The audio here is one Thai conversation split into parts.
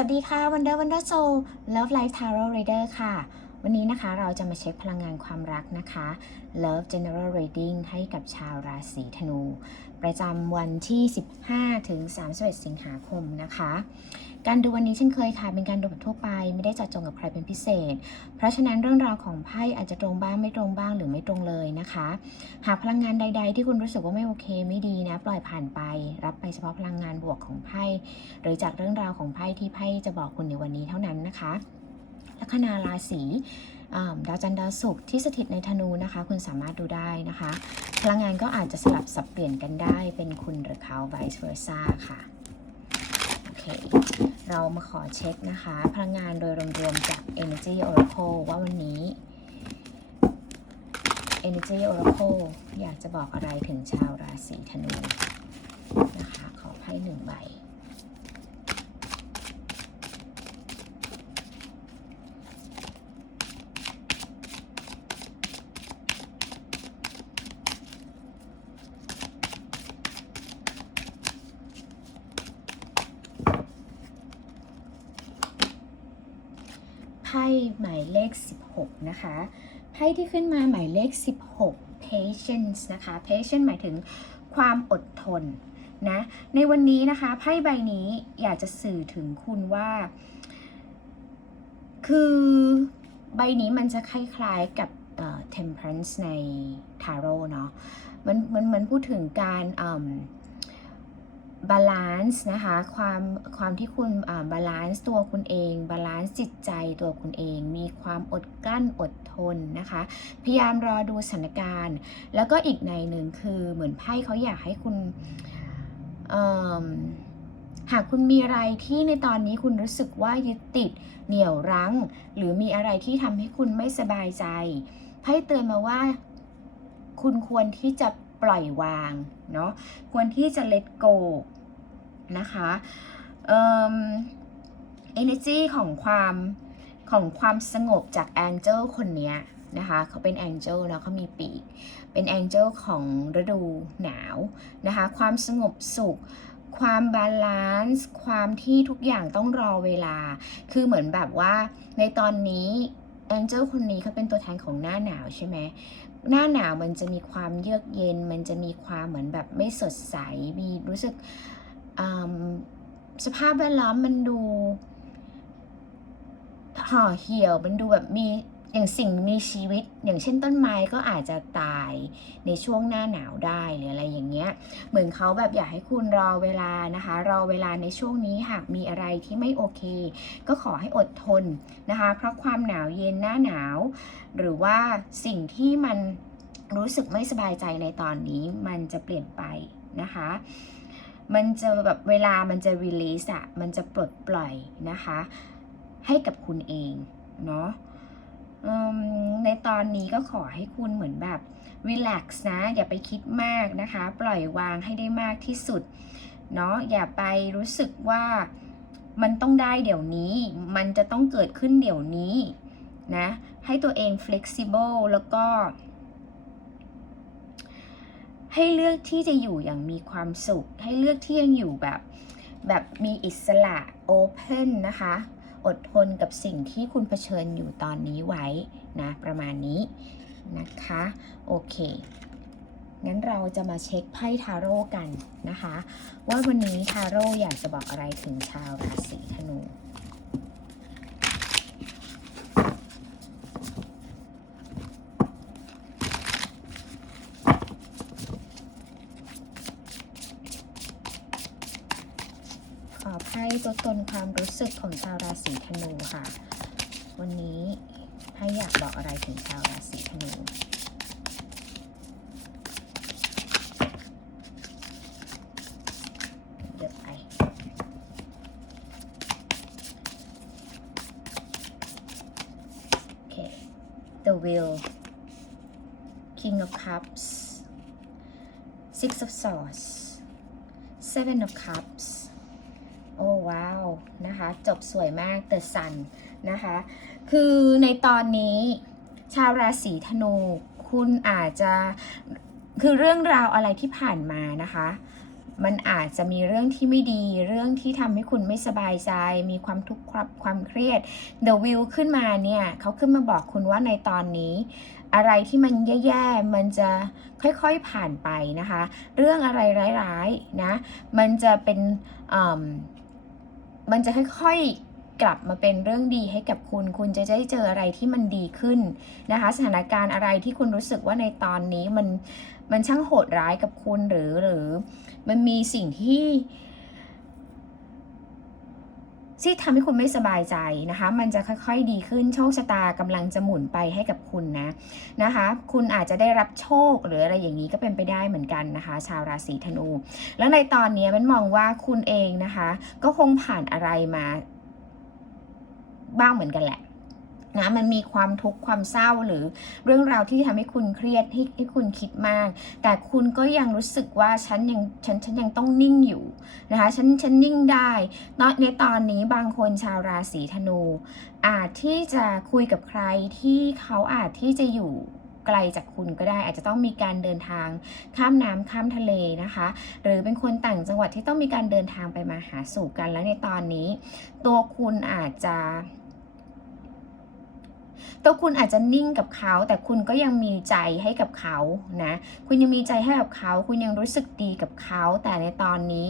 สวัสดีค่ะวันเดอร์วันเดอร์โซเลิฟไลฟ์ทาร์โรเรเดอร์ค่ะ วันนี้นะคะเราจะมาเช็คพลังงานความรักนะคะ Love General Reading ให้กับชาวราศีธนู ประจำวันที่ 15 ถึง 31 สิงหาคมนะคะ การดูวันนี้เช่นเคยค่ะเป็นการดูแบบทั่วไปไม่ได้จาะจงกับใครเป็นพิเศษ เพราะฉะนั้นเรื่องราวของไพ่อาจจะตรงบ้างไม่ตรงบ้างหรือไม่ตรงเลยนะคะ หากพลังงานใด ๆ ที่คุณรู้สึกว่าไม่โอเคไม่ดีนะ ปล่อยผ่านไป รับไปเฉพาะพลังงานบวกของไพ่หรือจากเรื่องราวของไพ่ที่ไพ่จะบอกคุณในวันนี้เท่านั้นนะคะ ลัคนาราศีดาวจันทร์ดาวศุกร์ที่สถิตในธนูนะคะ คุณสามารถดูได้นะคะ พลังงานก็อาจจะสลับสับเปลี่ยนกันได้เป็นคุณหรือเขา vice versa ค่ะโอเคเรามาขอเช็คนะคะ พลังงานโดยรวมๆจาก Energy Oracle ว่าวันนี้ Energy Oracle อยากจะบอกอะไรถึงชาวราศีธนูนะคะ ขอไพ่หนึ่งใบ ไพ่ หมายเลข 16 นะคะ ไพ่ที่ขึ้นมาหมายเลข 16 patience นะคะ patience หมายถึงความอดทนนะ ในวันนี้นะคะไพ่ใบนี้อยากจะสื่อถึงคุณว่า คือใบนี้มันจะคล้ายๆกับ temperance ใน tarot เนาะ มันมันมันพูดถึงการ บาลานซ์นะคะความความที่คุณบาลานซ์ตัวคุณเองบาลานซ์จิตใจตัวคุณเอง มีความอดกลั้นอดทนนะคะ พยายามรอดูสถานการณ์ แล้วก็อีกในหนึ่งคือเหมือนไพ่เขาอยากให้คุณหากคุณมีอะไรที่ในตอนนี้คุณรู้สึกว่ายึดติดเหนี่ยวรั้ง หรือมีอะไรที่ทำให้คุณไม่สบายใจไพ่เตือนมาว่า คุณควรที่จะปล่อยวางเนาะควรที่จะ let go นะคะเอ่อ energy ของความของความสงบจาก angel คนนี้นะคะเขาเป็น angel เนาะเขามีปีก เป็น angel ของฤดูหนาวนะคะ ความสงบสุข ความบาลานซ์ความที่ทุกอย่างต้องรอเวลา คือเหมือนแบบว่าในตอนนี้ angel คนนี้เขาเป็นตัวแทนของหน้าหนาวใช่ไหมหน้าหนาวมันจะมีความเยือกเย็น มันจะมีความเหมือนแบบไม่สดใสมีรู้สึก สภาพแวดล้อมมันดูห่อเหี่ยวมันดูแบบมีอย่างสิ่งมีชีวิต อย่างเช่นต้นไม้ก็อาจจะตายในช่วงหน้าหนาวได้หรืออะไรอย่างเงี้ย เหมือนเขาแบบอยากให้คุณรอเวลานะคะ รอเวลาในช่วงนี้หากมีอะไรที่ไม่โอเค ก็ขอให้อดทนนะคะ เพราะความหนาวเย็นหน้าหนาว หรือว่าสิ่งที่มันรู้สึกไม่สบายใจในตอนนี้มันจะเปลี่ยนไปนะคะ มันจะแบบเวลามันจะ release อะมันจะปลดปล่อยนะคะ ให้กับคุณเองเนาะในตอนนี้ก็ขอให้คุณเหมือนแบบ relax นะ อย่าไปคิดมากนะคะ ปล่อยวางให้ได้มากที่สุดเนาะอย่าไปรู้สึกว่ามันต้องได้เดี๋ยวนี้ มันจะต้องเกิดขึ้นเดี๋ยวนี้นะ ให้ตัวเอง flexible แล้วก็ ให้เลือกที่จะอยู่อย่างมีความสุข ให้เลือกที่ยังอยู่แบบแบบมีอิสระ open นะคะ อดทนกับสิ่งที่คุณเผชิญอยู่ตอนนี้ไว้นะประมาณนี้นะคะ โอเค งั้นเราจะมาเช็คไพ่ทาโร่กันนะคะ ว่าวันนี้ทาโร่อยากจะบอกอะไรถึงชาวราศีธนู ขอ ไพ่ตัวนความรู้สึกของชาวราศีธนูค่ะ วันนี้ไพ่อยากบอกอะไรถึงชาวราศีธนูเดี๋ยวไปโอเค The Wheel King of Cups Six of Swords Seven of Cups โอ้ว้าวนะคะ จบสวยมาก The Sun นะคะ คือในตอนนี้ชาวราศีธนูคุณอาจจะคือเรื่องราวอะไรที่ผ่านมานะคะ มันอาจจะมีเรื่องที่ไม่ดี เรื่องที่ทำให้คุณไม่สบายใจ มีความทุกข์ความความเครียด The View ขึ้นมาเนี่ยเขาขึ้นมาบอกคุณว่าในตอนนี้ อะไรที่มันแย่ๆ มันจะค่อยๆผ่านไปนะคะ เรื่องอะไรร้ายๆนะ มันจะเป็นอื มันจะค่อยๆกลับมาเป็นเรื่องดีให้กับคุณ คุณจะได้เจออะไรที่มันดีขึ้นนะคะ สถานการณ์อะไรที่คุณรู้สึกว่าในตอนนี้มันมันช่างโหดร้ายกับคุณหรือหรือมันมีสิ่งที่ ที่ทำให้คุณไม่สบายใจนะคะ มันจะค่อยๆดีขึ้น โชคชะตากำลังจะหมุนไปให้กับคุณนะนะคะ คุณอาจจะได้รับโชคหรืออะไรอย่างนี้ก็เป็นไปได้เหมือนกันนะคะ ชาวราศีธนู แล้วในตอนนี้มันมองว่าคุณเองนะคะ ก็คงผ่านอะไรมาบ้างเหมือนกันแหละ นะมันมีความทุกข์ความเศร้าหรือเรื่องราวที่ทำให้คุณเครียดให้ให้คุณคิดมาก แต่คุณก็ยังรู้สึกว่าฉันยังฉันฉันยังต้องนิ่งอยู่นะคะฉันฉันนิ่งได้เนอะในตอนนี้บางคนชาวราศีธนู อาจที่จะคุยกับใครที่เขาอาจที่จะอยู่ไกลจากคุณก็ได้อาจจะต้องมีการเดินทางข้ามน้ำข้ามทะเลนะคะ หรือเป็นคนต่างจังหวัดที่ต้องมีการเดินทางไปมาหาสู่กัน แล้วในตอนนี้ ตัวคุณอาจจะ ตัวคุณอาจจะนิ่งกับเขา แต่คุณก็ยังมีใจให้กับเขานะคุณยังมีใจให้กับเขา คุณยังรู้สึกดีกับเขา แต่ในตอนนี้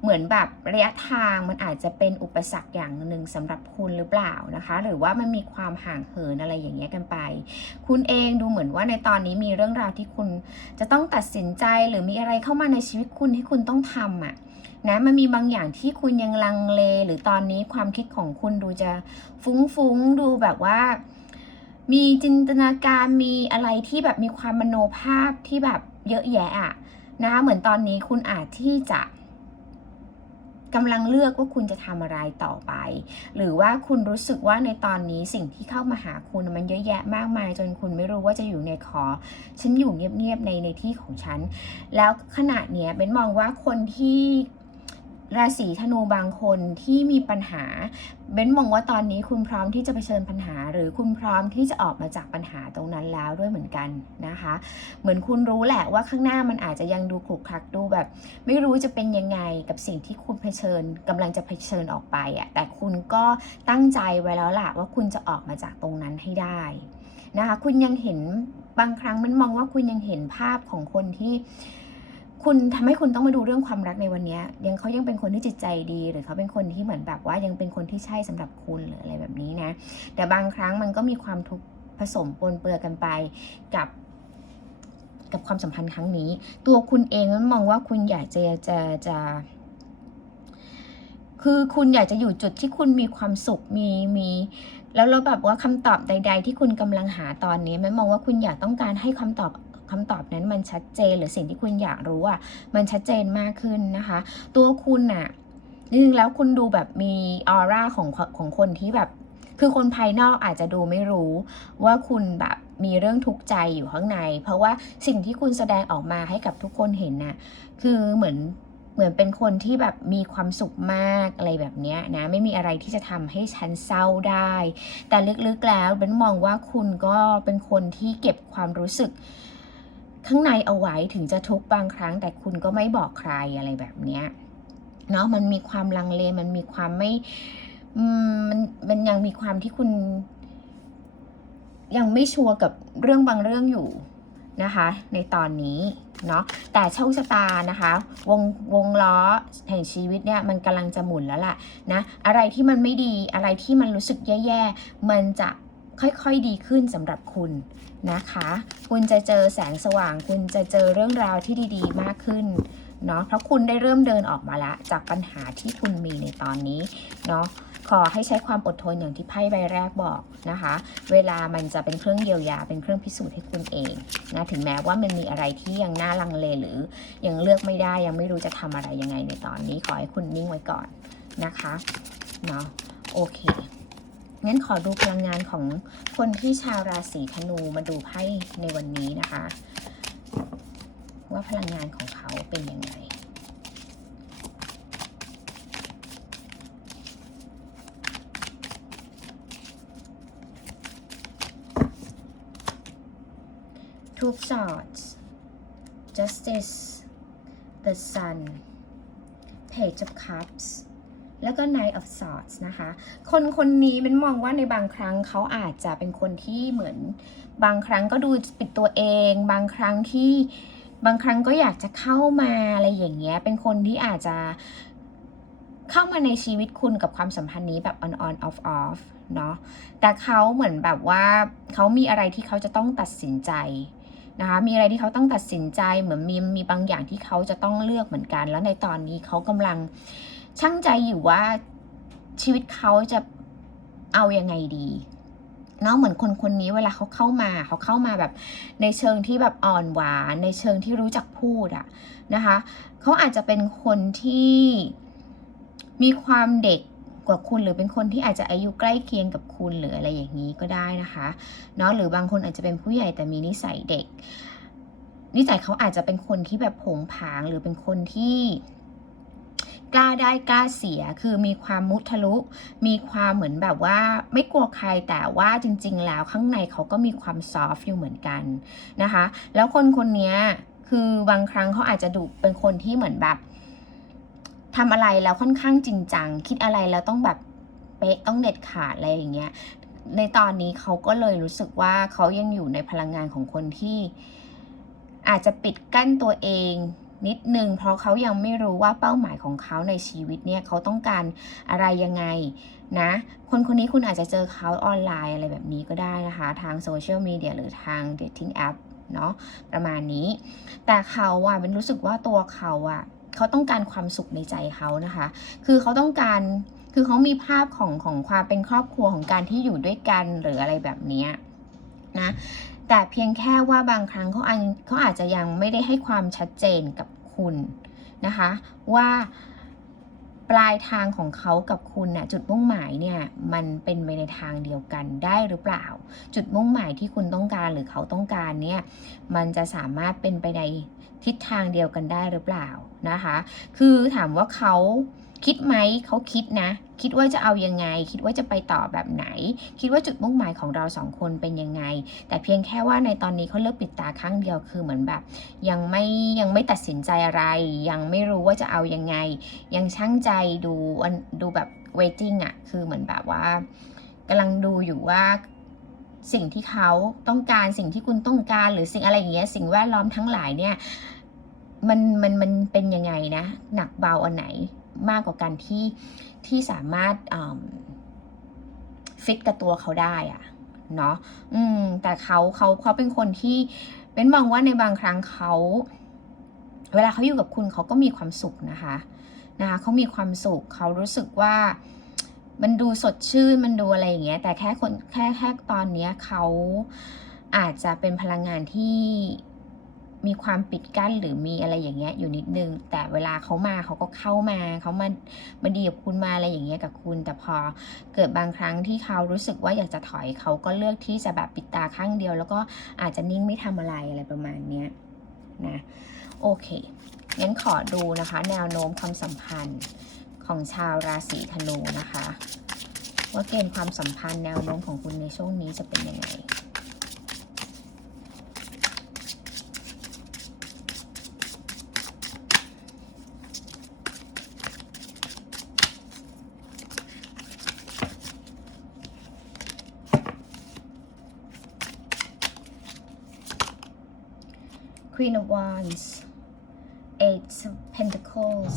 เหมือนแบบระยะทางมันอาจจะเป็นอุปสรรคอย่างหนึ่งสำหรับคุณหรือเปล่านะคะ หรือว่ามันมีความห่างเหินอะไรอย่างเงี้ยกันไป คุณเองดูเหมือนว่าในตอนนี้มีเรื่องราวที่คุณจะต้องตัดสินใจหรือมีอะไรเข้ามาในชีวิตคุณที่คุณต้องทำอะนะมันมีบางอย่างที่คุณยังลังเล หรือตอนนี้ความคิดของคุณดูจะฟุ้งๆดูแบบว่า มีจินตนาการมีอะไรที่แบบมีความมโนภาพที่แบบเยอะแยะอะนะคะเหมือนตอนนี้คุณอาจที่จะกำลังเลือกว่าคุณจะทำอะไรต่อไป หรือว่าคุณรู้สึกว่าในตอนนี้สิ่งที่เข้ามาหาคุณมันเยอะแยะมากมาย จนคุณไม่รู้ว่าจะอยู่ในขอ ฉันอยู่เงียบๆในในที่ของฉัน แล้วขณะเนี้ยเบนมองว่าคนที่ ราศีธนูบางคนที่มีปัญหา เบนมองว่าตอนนี้คุณพร้อมที่จะเผชิญปัญหา หรือคุณพร้อมที่จะออกมาจากปัญหาตรงนั้นแล้วด้วยเหมือนกันนะคะ เหมือนคุณรู้แหละว่าข้างหน้ามันอาจจะยังดูขรุกคลักดูแบบ ไม่รู้จะเป็นยังไงกับสิ่งที่คุณเผชิญกำลังจะเผชิญออกไปอะ่ะแต่คุณก็ตั้งใจไว้แล้วล่ะว่าคุณจะออกมาจากตรงนั้นให้ได้นะคะคุณยังเห็นบางครั้งมันมองว่าคุณยังเห็นภาพของคนที่ คุณทำให้คุณต้องมาดูเรื่องความรักในวันนี้ยังเขายังเป็นคนที่จิตใจดี หรือเขาเป็นคนที่เหมือนแบบว่ายังเป็นคนที่ใช่สำหรับคุณหรืออะไรแบบนี้นะ แต่บางครั้งมันก็มีความทุกข์ผสมปนเปื้อกันไปกับกับความสัมพันธ์ครั้งนี้ ตัวคุณเองมันมองว่าคุณอยากจะจะจะคือคุณอยากจะอยู่จุดที่คุณมีความสุขมีมี แล้วเราแบบว่าคำตอบใด ๆ ที่คุณกำลังหาตอนนี้มันมองว่าคุณอยากต้องการให้คำตอบ คำตอบนั้นมันชัดเจน หรือสิ่งที่คุณอยากรู้อะมันชัดเจนมากขึ้นนะคะ ตัวคุณอะจริงๆแล้วคุณดูแบบมีออร่าของของคนที่แบบ คือคนภายนอกอาจจะดูไม่รู้ว่าคุณแบบมีเรื่องทุกข์ใจอยู่ข้างใน เพราะว่าสิ่งที่คุณแสดงออกมาให้กับทุกคนเห็นน่ะคือเหมือนเหมือนเป็นคนที่แบบมีความสุขมากอะไรแบบนี้นะไม่มีอะไรที่จะทำให้ฉันเศร้าได้ แต่ลึกๆแล้วเบนมองว่าคุณก็เป็นคนที่เก็บความรู้สึก ข้างในเอาไว้ถึงจะทุกข์บางครั้ง แต่คุณก็ไม่บอกใครอะไรแบบเนี้ยเนาะมันมีความลังเลมันมีความไม่มมันมันยังมีความที่คุณ ยังไม่ชัวร์กับเรื่องบางเรื่องอยู่นะคะ ในตอนนี้เนาะแต่โชคชะตานะคะ วงวงล้อแห่งชีวิตเนี่ยมันกำลังจะหมุนแล้วล่ะนะอะไรที่มันไม่ดีอะไรที่มันรู้สึกแย่ๆมันจะ ค่อยๆดีขึ้นสำหรับคุณนะคะ คุณจะเจอแสงสว่าง คุณจะเจอเรื่องราวที่ดีๆ มากขึ้นเนาะเพราะคุณได้เริ่มเดินออกมาละ จากปัญหาที่คุณมีในตอนนี้เนาะขอให้ใช้ความอดทนอย่างที่ไพ่ใบแรกบอกนะคะ เวลามันจะเป็นเครื่องเยียวยาเป็นเครื่องพิสูจน์ให้คุณเองนะถึงแม้ว่ามันมีอะไรที่ยังน่าลังเลหรือ ยังเลือกไม่ได้ยังไม่รู้จะทำอะไรยังไงในตอนนี้ ขอให้คุณนิ่งไว้ก่อนนะคะเนาะโอเค งั้นขอดูพลังงานของคนที่ชาวราศีธนูมาดูไพ่ในวันนี้นะคะ ว่าพลังงานของเขาเป็นยังไง Two swords Justice the Sun page of cups แล้วก็ Knight of Swords นะคะ คนคนนี้มันมองว่าในบางครั้งเขาอาจจะเป็นคนที่เหมือน บางครั้งก็ดูปิดตัวเอง บางครั้งที่บางครั้งก็อยากจะเข้ามาอะไรอย่างเงี้ย เป็นคนที่อาจจะเข้ามาในชีวิตคุณกับความสัมพันธ์นี้แบบ on on off off เนาะ แต่เขาเหมือนแบบว่าเขามีอะไรที่เขาจะต้องตัดสินใจนะคะ มีอะไรที่เขาต้องตัดสินใจ เหมือนมีมีบางอย่างที่เขาจะต้องเลือกเหมือนกัน แล้วในตอนนี้เขากำลัง ช่างใจอยู่ว่าชีวิตเขาจะเอายังไงดีเนาะเหมือนคนคนนี้เวลาเขาเข้ามาเขาเข้ามาแบบ ในเชิงที่แบบอ่อนหวาน ในเชิงที่รู้จักพูดอะนะคะเขาอาจจะเป็นคนที่มีความเด็กกว่าคุณหรือเป็นคนที่อาจจะอายุใกล้เคียงกับคุณหรืออะไรอย่างนี้ก็ได้นะคะเนาะหรือบางคนอาจจะเป็นผู้ใหญ่แต่มีนิสัยเด็ก นิสัยเขาอาจจะเป็นคนที่แบบผงผางหรือเป็นคนที่ กล้าได้กล้าเสีย คือมีความมุทะลุ มีความเหมือนแบบว่าไม่กลัวใครแต่ว่าจริง ๆ แล้วข้างในเขาก็มีความซอฟต์อยู่เหมือนกันนะคะ แล้วคนคนนี้คือบางครั้งเขาอาจจะดูเป็นคนที่เหมือนแบบทำอะไรแล้วค่อนข้างจริงจัง คิดอะไรแล้วต้องแบบเป๊ะต้องเด็ดขาดอะไรอย่างเงี้ย ในตอนนี้เขาก็เลยรู้สึกว่าเขายังอยู่ในพลังงานของคนที่อาจจะปิดกั้นตัวเอง นิดนึงเพราะเขายังไม่รู้ว่าเป้าหมายของเขาในชีวิตเนี่ยเขาต้องการอะไรยังไงนะ คนคนนี้คุณอาจจะเจอเขาออนไลน์อะไรแบบนี้ก็ได้นะคะ ทางโซเชียลมีเดียหรือทางเดทติ้งแอปเนาะประมาณนี้ แต่เขาอะเป็นรู้สึกว่าตัวเขาอะเขาต้องการความสุขในใจเขานะคะ คือเขาต้องการคือเขามีภาพของของความเป็นครอบครัวของการที่อยู่ด้วยกันหรืออะไรแบบนี้นะ แต่เพียงแค่ว่าบางครั้งเขาอันเขาอาจจะยังไม่ได้ให้ความชัดเจนกับคุณนะคะ ว่าปลายทางของเขากับคุณน่ะจุดมุ่งหมายเนี่ยมันเป็นไปในทางเดียวกันได้หรือเปล่า จุดมุ่งหมายที่คุณต้องการหรือเขาต้องการเนี่ยมันจะสามารถเป็นไปในทิศทางเดียวกันได้หรือเปล่านะคะ คือถามว่าเขา คิดไหมเขาคิดนะ คิดว่าจะเอายังไง คิดว่าจะไปต่อแบบไหน คิดว่าจุดมุ่งหมายของเราสองคนเป็นยังไง แต่เพียงแค่ว่าในตอนนี้เขาเลือกปิดตาข้างเดียวคือเหมือนแบบ ยังไม่ยังไม่ตัดสินใจอะไร ยังไม่รู้ว่าจะเอายังไง ยังช่างใจดูวันดูแบบ waiting อะคือเหมือนแบบว่ากำลังดูอยู่ว่าสิ่งที่เขาต้องการสิ่งที่คุณต้องการ หรือสิ่งอะไรอย่างเงี้ยสิ่งแวดล้อมทั้งหลายเนี่ยมันมันมันเป็นยังไงนะ หนักเบาอันไหน มากกว่ากันที่ที่สามารถฟิตกับตัวเขาได้อะเนาะอืม แต่เขาเขาเขาเป็นคนที่เป็นมองว่าในบางครั้งเขา เวลาเขาอยู่กับคุณเขาก็มีความสุขนะคะนะคะเขามีความสุขเขารู้สึกว่ามันดูสดชื่นมันดูอะไรอย่างเงี้ยแต่แค่คนแค่แค่ตอนเนี้ยเขาอาจจะเป็นพลังงานที่ มีความปิดกั้นหรือมีอะไรอย่างเงี้ยอยู่นิดนึง แต่เวลาเขามาเขาก็เข้ามาเขามามาดีกับคุณมาอะไรอย่างเงี้ยกับคุณ แต่พอเกิดบางครั้งที่เขารู้สึกว่าอยากจะถอยเขาก็เลือกที่จะแบบปิดตาข้างเดียว แล้วก็อาจจะนิ่งไม่ทำอะไรอะไรประมาณเนี้ยนะโอเคงั้นขอดูนะคะ แนวโน้มความสัมพันธ์ของชาวราศีธนูนะคะ ว่าเกณฑ์ความสัมพันธ์แนวโน้มของคุณในช่วงนี้จะเป็นยังไง Queen of Wands Eight of Pentacles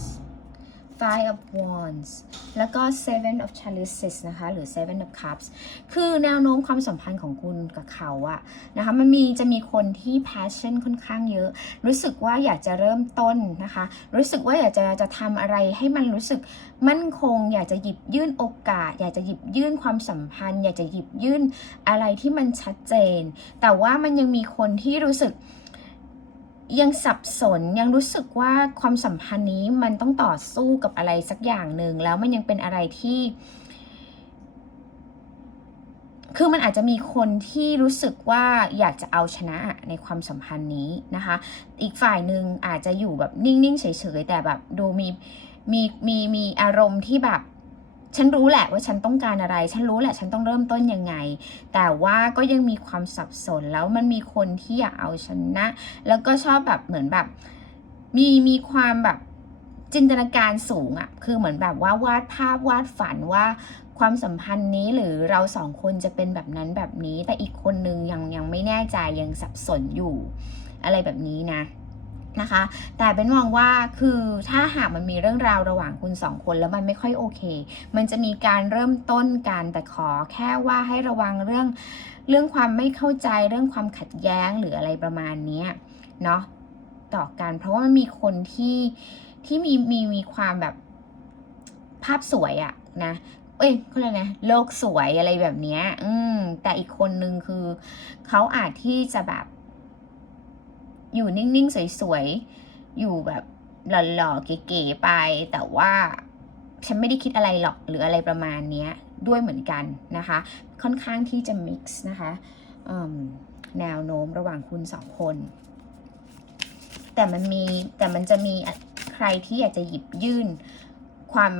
Five of Wands แล้วก็ Seven of Chalices นะคะ หรือ Seven of Cups คือแนวโน้มความสัมพันธ์ของคุณกับเขาอะนะคะ มันมีจะมีคนที่ passion ค่อนข้างเยอะ รู้สึกว่าอยากจะเริ่มต้นนะคะ รู้สึกว่าอยากจะจะทำอะไรให้มันรู้สึกมั่นคง อยากจะหยิบยื่นโอกาส อยากจะหยิบยื่นความสัมพันธ์ อยากจะหยิบยื่นอะไรที่มันชัดเจน แต่ว่ามันยังมีคนที่รู้สึก ยังสับสนยังรู้สึกว่าความสัมพันธ์นี้มันต้องต่อสู้กับอะไรสักอย่างหนึ่งแล้วมันยังเป็นอะไรที่ คือมันอาจจะมีคนที่รู้สึกว่าอยากจะเอาชนะในความสัมพันธ์นี้นะคะ อีกฝ่ายหนึ่งอาจจะอยู่แบบนิ่งๆเฉยๆแต่แบบดูมีมีมีมีอารมณ์ที่แบบ ฉันรู้แหละว่าฉันต้องการอะไร ฉันรู้แหละฉันต้องเริ่มต้นยังไง แต่ว่าก็ยังมีความสับสนแล้วมันมีคนที่อยากเอาชนะ แล้วก็ชอบแบบเหมือนแบบมีมีความแบบจินตนาการสูงอะคือเหมือนแบบว่าวาดภาพวาดฝันว่าความสัมพันธ์นี้หรือเราสองคนจะเป็นแบบนั้นแบบนี้ แต่อีกคนนึงยังยังไม่แน่ใจยังสับสนอยู่ อะไรแบบนี้นะ นะคะ แต่เป็นมองว่าคือถ้าหากมันมีเรื่องราวระหว่างคุณสองคนแล้วมันไม่ค่อยโอเค มันจะมีการเริ่มต้นกันแต่ขอแค่ว่าให้ระวังเรื่องเรื่องความไม่เข้าใจเรื่องความขัดแย้งหรืออะไรประมาณนี้เนาะต่อกัน เพราะว่ามันมีคนที่ที่มีมีมีความแบบภาพสวยอะนะเอ้ยเขาเรียกนะโลกสวยอะไรแบบนี้อืมแต่อีกคนนึงคือเขาอาจที่จะแบบ อยู่นิ่งๆ สวยๆ อยู่แบบหล่อๆ เก๋ๆ ไป แต่ว่าฉันไม่ได้คิดอะไรหรอกหรืออะไรประมาณนี้ด้วยเหมือนกันนะคะ ค่อนข้างที่จะ mix นะคะแนวโน้มระหว่างคุณสองคน แต่มันมีแต่มันจะมีใครที่อยากจะหยิบยื่นความ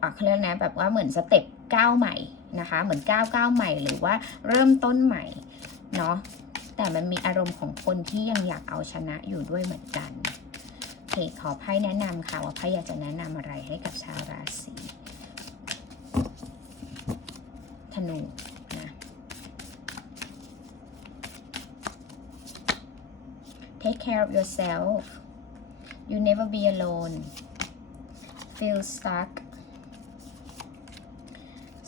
อะเขาเรียกนะแบบว่าเหมือนสเต็ปก้าวใหม่นะคะ เหมือนก้าวก้าวใหม่หรือว่าเริ่มต้นใหม่เนาะ แต่มันมีอารมณ์ของคนที่ยังอยากเอาชนะอยู่ด้วยเหมือนกันโอเคขอไพ่แนะนำค่ะว่าไพ่อยากจะแนะนำอะไรให้กับชาวราศีธนูนะ Take care of yourself you never be alone feel stuck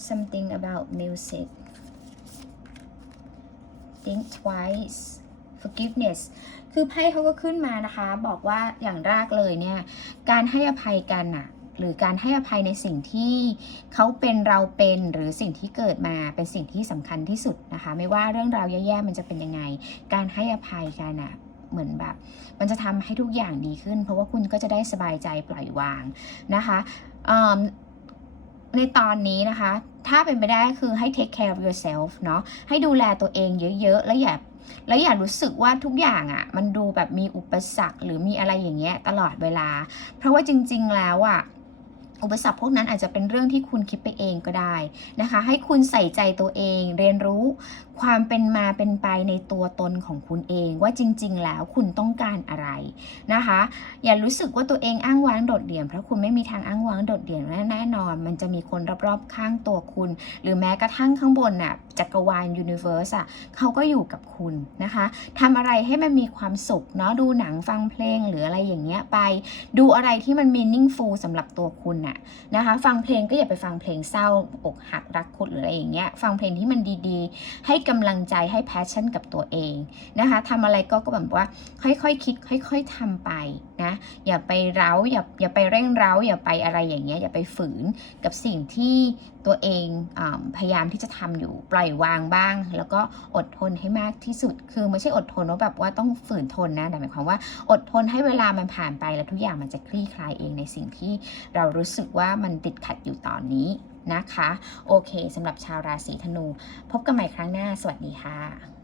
something about music think twice forgiveness คือไพ่เขาก็ขึ้นมานะคะ บอกว่าอย่างแรกเลยเนี่ย การให้อภัยกันอะหรือการให้อภัยในสิ่งที่เขาเป็นเราเป็นหรือสิ่งที่เกิดมาเป็นสิ่งที่สำคัญที่สุดนะคะ ไม่ว่าเรื่องราวแย่ๆมันจะเป็นยังไง การให้อภัยกันอะเหมือนแบบ มันจะทำให้ทุกอย่างดีขึ้น เพราะว่าคุณก็จะได้สบายใจปล่อยวางนะคะในตอนนี้นะคะ ถ้าเป็นไปได้คือให้ take care of yourself เนาะให้ดูแลตัวเองเยอะ ๆ แล้วอย่าแล้วอย่ารู้สึกว่าทุกอย่างอะ่ะ มันดูแบบมีอุปสรรคหรือมีอะไรอย่างเงี้ยตลอดเวลา เพราะว่าจริง ๆ แล้วอะ่ะ อุปสรรคพวกนั้นอาจจะเป็นเรื่องที่คุณคิดไปเองก็ได้นะคะ ให้คุณใส่ใจตัวเอง เรียนรู้ความเป็นมาเป็นไปในตัวตนของคุณเอง ว่าจริง ๆ แล้วคุณต้องการอะไรนะคะ อย่ารู้สึกว่าตัวเองอ้างว้างโดดเดี่ยวเพราะคุณไม่มีทางอ้างว้างโดดเดี่ยวแน่นอน มันจะมีคนรอบๆข้างตัวคุณ หรือแม้กระทั่งข้างบนน่ะจักรวาลยูนิเวอร์สอะเขาก็อยู่กับคุณนะคะทำอะไรให้มันมีความสุขเนาะดูหนังฟังเพลงหรืออะไรอย่างเงี้ยไป ดูอะไรที่มัน meaningful สำหรับตัวคุณนะนะคะ ฟังเพลงก็อย่าไปฟังเพลงเศร้าอกหักรักคุดหรืออะไรอย่างเงี้ยฟังเพลงที่มันดีๆ ให้กำลังใจให้แพชชั่นกับตัวเองนะคะทำอะไรก็ก็แบบว่าค่อยๆคคิดค่อย ๆทำไป นะอย่าไปเร้าอย่าอย่าไปเร่งเร้า อย่าไปอะไรอย่างเงี้ยอย่าไปฝืนกับสิ่งที่ตัวเองอพยายามที่จะทำอยู่ปล่อยวางบ้าง แล้วก็อดทนให้มากที่สุด คือไม่ใช่อดทนว่าแบบว่าต้องฝืนทนนะแต่หมายความว่าอดทนให้เวลามันผ่านไปแล้วทุกอย่างมันจะคลี่คลายเองในสิ่งที่เรารู้สึกว่ามันติดขัดอยู่ตอนนี้นะคะ โอเคสำหรับชาวราศีธนู พบกันใหม่ครั้งหน้า สวัสดีค่ะ